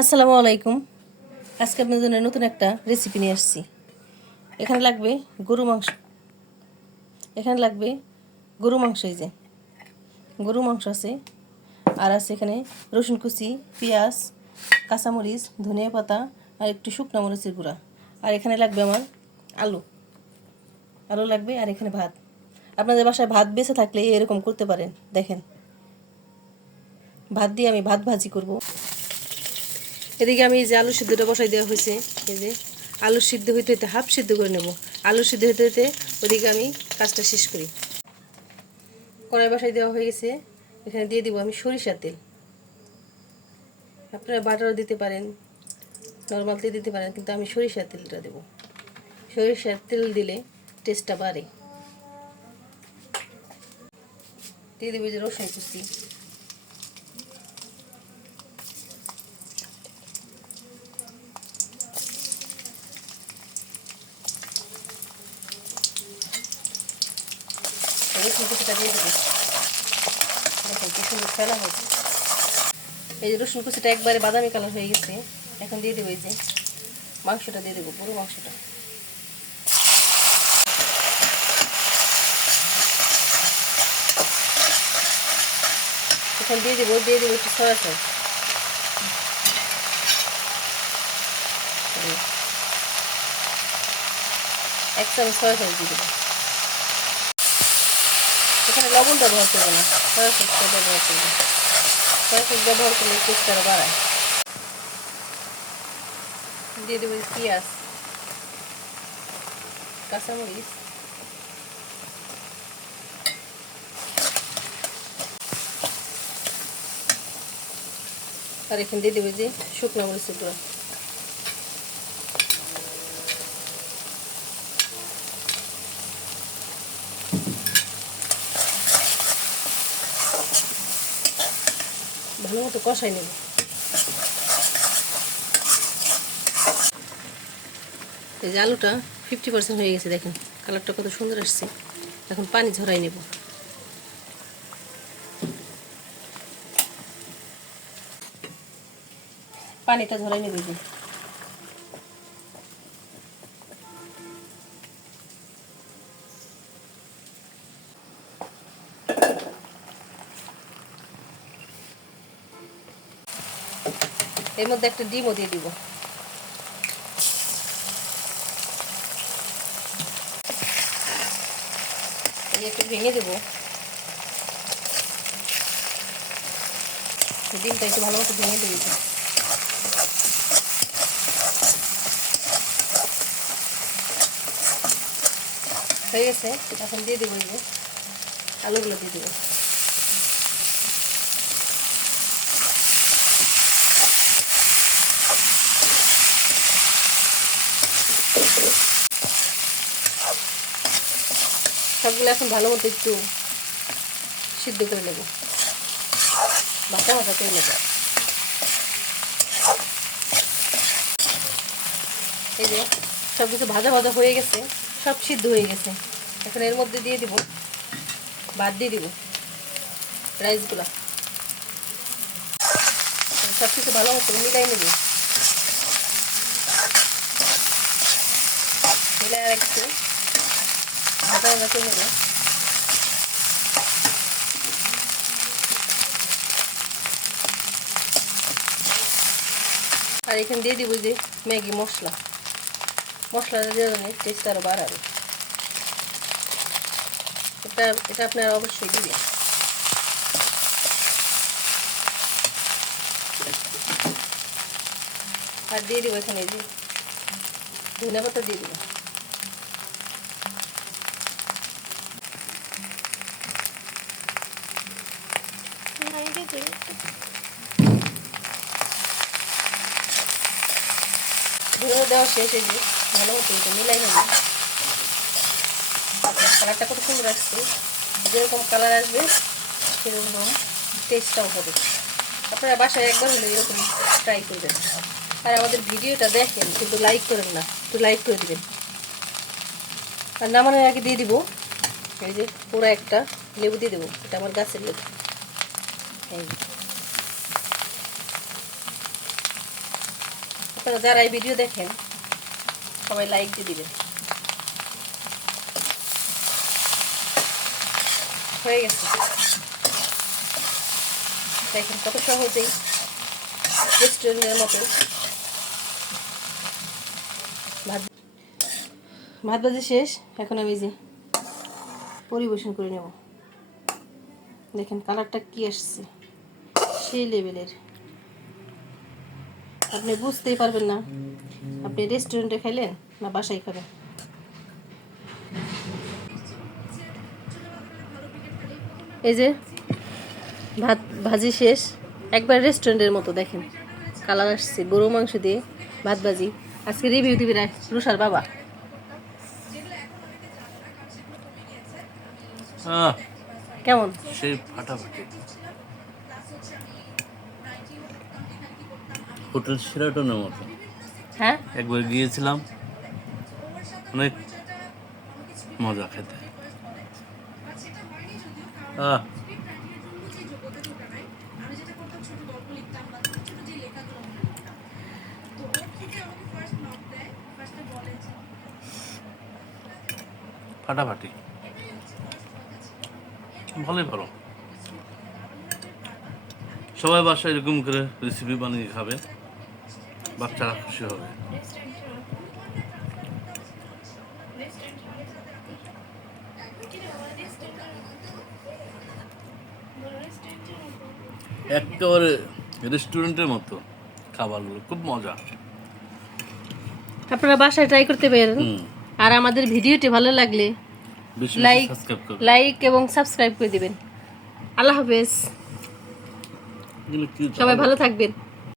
আসসালামু আলাইকুম। আজকে আপনাদের জন্য নতুন একটা রেসিপি নিয়ে আসছি। এখানে লাগবে গরু মাংস। এই যে গরু মাংস আছে, আর আছে এখানে রসুন কুচি, পেঁয়াজ, কাঁচামরিচ, ধনিয়া পাতা আর একটু শুকনো মরিচের গুঁড়া। আর এখানে লাগবে আমার আলু লাগবে, আর এখানে ভাত। আপনাদের বাসায় ভাত বেঁচে থাকলে এরকম করতে পারেন। দেখেন, ভাত দিয়ে আমি ভাত ভাজি করব। এদিকে আমি এই যে আলু সিদ্ধটা বসাই দেওয়া হয়েছে। এই যে আলু সিদ্ধ হইতে হইতে হাফ সিদ্ধ করে নেব। আলু সিদ্ধ হইতে হইতে ওদিকে আমি কাজটা শেষ করি। কড়াই বসাই দেওয়া হয়ে গেছে। এখানে দিয়ে দিব আমি সরিষার তেল। আপনারা বাটারও দিতে পারেন, নর্মাল তেল দিতে পারেন, কিন্তু আমি সরিষার তেলটা দেব। সরিষার তেল দিলে টেস্টটা বাড়ে। দিয়ে দেবো যে রসুন কুচি, রসুন কুচিটা দিয়ে দেবো। দেখেন কি সুন্দর ফেলা হয়েছে। এই যে রসুন কুচিটা একবারে বাদামি কালার হয়ে গেছে। এখন দিয়ে দেবো এই যে মাংসটা, দিয়ে দেবো গরু মাংসটা। এখন দিয়ে দেবো একটু সয়া সস। এক চামচ সয়া সস দিয়ে দেবো। এখানে লবণ ব্যবহার করবো না, সয়া সসটা ব্যবহার করবো। সয়া সস ব্যবহার করলে টেস্টটা বাড়ায়। দিয়ে দেবো পেঁয়াজ, কাঁচামরিচ, আর এখানে দিয়ে দেবো যে শুকনো মরিচের গুঁড়ো। ভালো মতো কষাই নেব। এই যে আলুটা 50% হয়ে গেছে, দেখেন কালারটা কত সুন্দর আসছে। এখন পানি ঝরাই নেব। পানিটা ঝরাই নেব। যে এর মধ্যে একটা ডিমও দিয়ে দিব। একটু ভেঙে দেবো। ডিমটা একটু ভালো মতো ভেঙে দেবো। হয়ে গেছে। এখন দিয়ে দেবো এই যে আলুগুলো দিয়ে দেবো। সবগুলো এখন ভালো মতো একটু সিদ্ধ করে নেব, ভাজা ভাজা করে নেব। এই যে সব কিছু ভাজা ভাজা হয়ে গেছে, সব সিদ্ধ হয়ে গেছে। এখন এর মধ্যে দিয়ে দিব ভাত, দিয়ে দিব রাইসগুলো। সব কিছু ভালো মতো মিলাই নেব। মিলাই আর একটু ভাজা ভাজা করে নেব। আর এখানে দিয়ে দিব যে ম্যাগি মশলা। মশলাটা দিয়ে টেস্ট আরও বাড়াবে। এটা আপনারা অবশ্যই দিবেন। আর দিয়ে দিব এখানে যে ধনিয়া পাতা দিয়ে দিব। ধনিয়া দেওয়া শেষ। এই যে ভালো মতো এটা মিলাই নেব। কালারটা কত সুন্দর আসছে। যেরকম কালার আসবে সেরকম টেস্টটাও হবে। আপনারা বাসায় একবার হলে এরকম ট্রাই করবেন। আর আমাদের ভিডিওটা দেখেন, কিন্তু লাইক করেন না, একটু লাইক করে দিবেন। আর নামানোর আগে দিয়ে দিব এই যে পুরো একটা লেবু দিয়ে দেবো। এটা আমার গাছের লেবু। এই আপনারা যারা এই ভিডিও দেখেন সবাই লাইক দিয়ে দিবেন। হয়ে গেছে, দেখেন কত সহজেই রেস্টুরেন্টের মতো ভাত ভাজি শেষ। এখন আমি যে পরিবেশন করে নেব। দেখেন কালারটা কি আসছে, সেই লেভেলের। আপনি বুঝতেই পারবেন না আপনি রেস্টুরেন্টে খাইলেন না বাসায় খাবেন। এই যে ভাত ভাজি শেষ, একবার রেস্টুরেন্টের মতো। দেখেন কালার আসছে, গরু মাংস দিয়ে ভাত ভাজি। আজকে রিভিউ দিবি রুষার বাবা। কেমন? সেই ফাটাফাটি। হোটেল শেরাটনের মতো। হ্যাঁ, একবার গিয়েছিলাম, অনেক মজা খেতে। ফাটাফাটি, ভালোই ভালো। সবাই বাসায় এরকম করে রেসিপি বানিয়ে খাবে, বাচ্চারা খুশি হবে। একেবারে রেস্টুরেন্টের মতো খাবারগুলো, খুব মজা। আপনারা বাসায় ট্রাই করতে পারেন। আর আমাদের ভিডিওটি ভালো লাগলে লাইক এবং সাবস্ক্রাইব করে দিবেন। আল্লাহ হাফেজ, সবাই ভালো থাকবেন।